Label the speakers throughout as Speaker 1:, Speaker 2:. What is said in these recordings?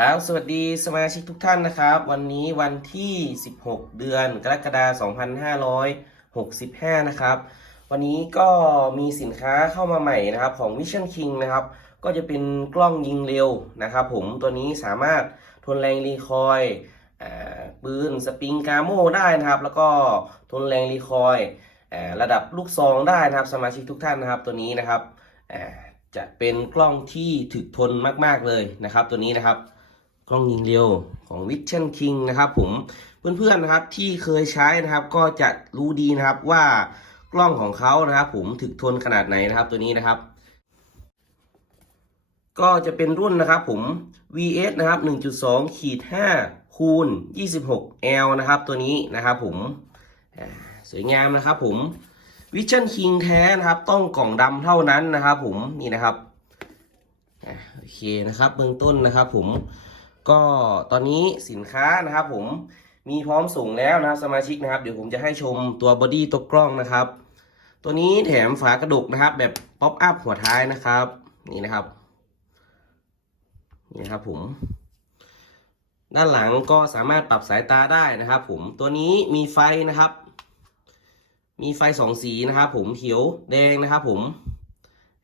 Speaker 1: ครับสวัสดีสมาชิกทุกท่านนะครับ วันนี้วันที่ 16 เดือนกรกฎาคม2565 นะครับ วันนี้ก็มีสินค้าเข้ามาใหม่นะครับของ Vision King นะครับ ก็จะเป็นกล้องยิงเร็วนะครับผมตัวนี้สามารถทนแรงรีคอยล์อ่าปืนสปริงกาโมได้นะครับ แล้วก็ทนแรงรีคอยล์อ่าระดับลูกซองได้นะครับ สมาชิกทุกท่านนะครับตัวนี้นะครับจะเป็นกล้องที่ถึกทนมาก ๆเลยนะครับ ตัวนี้นะครับ กล้องยิงเร็วของ Vision King นะครับผมเพื่อนๆนะครับที่เคยใช้นะครับก็จะรู้ดีนะครับว่ากล้องของเขานะครับ ผมถึกทนขนาดไหนนะครับตัวนี้นะครับ ก็จะเป็นรุ่นนะครับผม VS นะครับ1.2ขีด5คูณ 26L นะครับ ตัวนี้นะครับผมสวยงามนะครับผม Vision King แท้นะครับ ต้องกล่องดำเท่านั้นนะครับ ผมนี่นะครับโอเคนะครับเบื้องต้นนะครับ ผม ก็ตอนนี้สินค้านะครับผมมีพร้อมส่งแล้วนะครับสมาชิกนะครับ เดี๋ยวผมจะให้ชมตัวบอดี้ตัวกล้องนะครับ ตัวนี้แถมฝากระดกนะครับ แบบป๊อปอัพหัวท้ายนะครับ นี่นะครับนี่นะครับผมด้านหลังก็สามารถปรับสายตาได้นะครับ ผมตัวนี้มีไฟนะครับ มีไฟสองสีนะครับ ผมเขียวแดงนะครับ ผม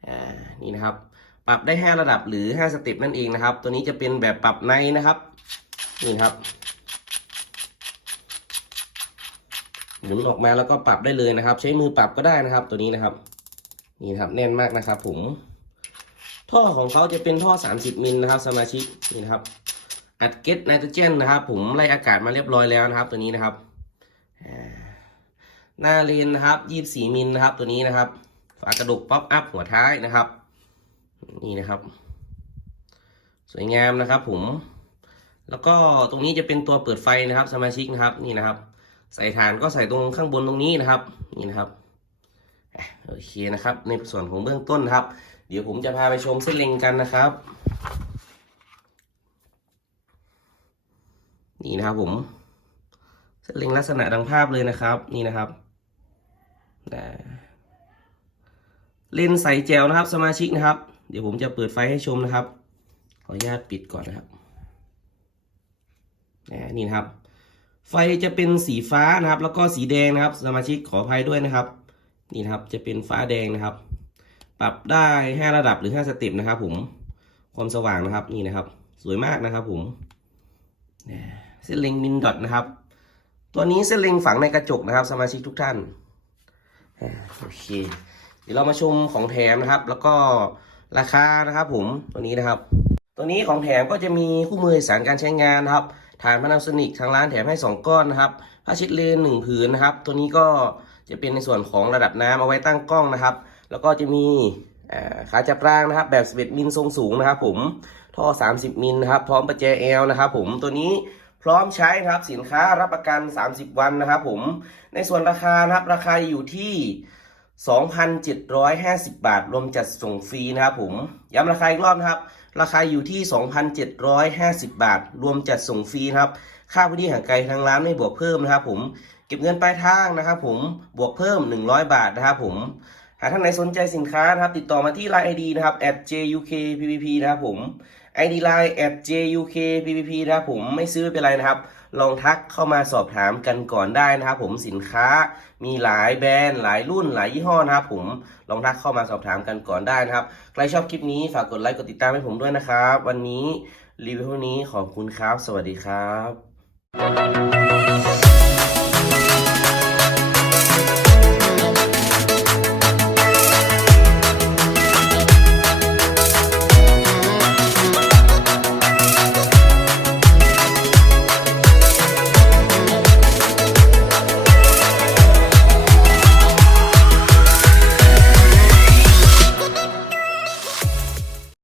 Speaker 1: อ่านี่นะครับ ปรับได้ 5 ระดับหรือ 5 สเต็ปนั่นเองนะครับ ตัวนี้จะเป็นแบบปรับในนะครับ นี่ครับหมุนออกมาแล้วก็ปรับได้เลยนะครับ ใช้มือปรับก็ได้นะครับ ตัวนี้นะครับ นี่ครับแน่นมากนะครับ ผม ท่อของเขาจะเป็นท่อ 30 มิลนะครับ สมาชิกนี่นะครับ อัดเก็ตไนโตรเจนนะครับ ผมไล่อากาศมาเรียบร้อยแล้วนะครับ ตัวนี้นะครับหน้าเลนนะครับ 24 มิลนะครับ ตัวนี้นะครับ ฝากระดกป๊อปอัพหัวท้ายนะครับ นี่นะครับ สวยงามนะครับผม แล้วก็ตรงนี้จะเป็นตัวเปิดไฟนะครับ สมาชิกนะครับ นี่นะครับ ใส่ฐานก็ใส่ตรงข้างบนตรงนี้นะครับ นี่นะครับโอเคนะครับ ในส่วนของเบื้องต้นนะครับ เดี๋ยวผมจะพาไปชมเส้นเล็งกันนะครับ นี่นะครับผม เส้นเล็งลักษณะดังภาพเลยนะครับ นี่นะครับเลนใส่แจวนะครับ สมาชิกนะครับ เดี๋ยวผมจะเปิดไฟให้ชมนะครับ ขออนุญาตปิดก่อนนะครับนี่นะครับ ไฟจะเป็นสีฟ้านะครับ แล้วก็สีแดงนะครับ สมาชิกขออภัยด้วยนะครับ นี่นะครับจะเป็นฟ้าแดงนะครับ ปรับได้ 5 ระดับหรือ 5 สเต็ปนะครับ ผม ความสว่างนะครับนี่นะครับ สวยมากนะครับ ผมเส้นเล็งมินดอทนะครับ ตัวนี้เส้นเล็งฝังในกระจกนะครับ สมาชิกทุกท่านโอเค เดี๋ยวเรามาชมของแถมนะครับ แล้วก็ ราคานะครับผมตัวนี้นะครับ ตัวนี้ของแถมก็จะมีคู่มือสารการใช้งานนะครับฐานพานาโซนิกทางร้านแถมให้ 2 ก้อนนะครับผ้าชิดเลนหนึ่งผืนนะครับ ตัวนี้ก็จะเป็นในส่วนของระดับน้ำเอาไว้ตั้งกล้องนะครับ แล้วก็จะมีขาจับรางนะครับ แบบ 11 มิลทรงสูงนะครับ ผมท่อ 30 มิลนะครับ พร้อมประแจแอลนะครับผมตัวนี้พร้อมใช้นะครับสินค้ารับประกัน 30 วันนะครับผมในส่วนราคานะครับราคาอยู่ที่ 2,750 บาท รวมจัดส่งฟรีนะครับผม ย้ำราคาอีกรอบนะครับ ราคาอยู่ที่ 2,750 บาท รวมจัดส่งฟรีนะครับ ค่าพื้นที่ห่างไกลทางร้านไม่บวกเพิ่มนะครับผม เก็บเงินปลายทางนะครับผม บวกเพิ่ม 100 บาทนะครับผม หากท่านไหนสนใจสินค้านะครับ ติดต่อมาที่ Line ID นะครับ @jukppp นะครับผม ID Line @jukppp นะครับผมไม่ซื้อไม่เป็นไรนะครับ ลองทักเข้ามาสอบถามกันก่อนได้นะครับ ผมสินค้ามีหลายแบรนด์หลายรุ่นหลายยี่ห้อนะครับ ผมลองทักเข้ามาสอบถามกันก่อนได้นะครับ ใครชอบคลิปนี้ฝากกดไลค์กดติดตามให้ผมด้วยนะครับ วันนี้รีวิวนี้ขอบคุณครับ สวัสดีครับ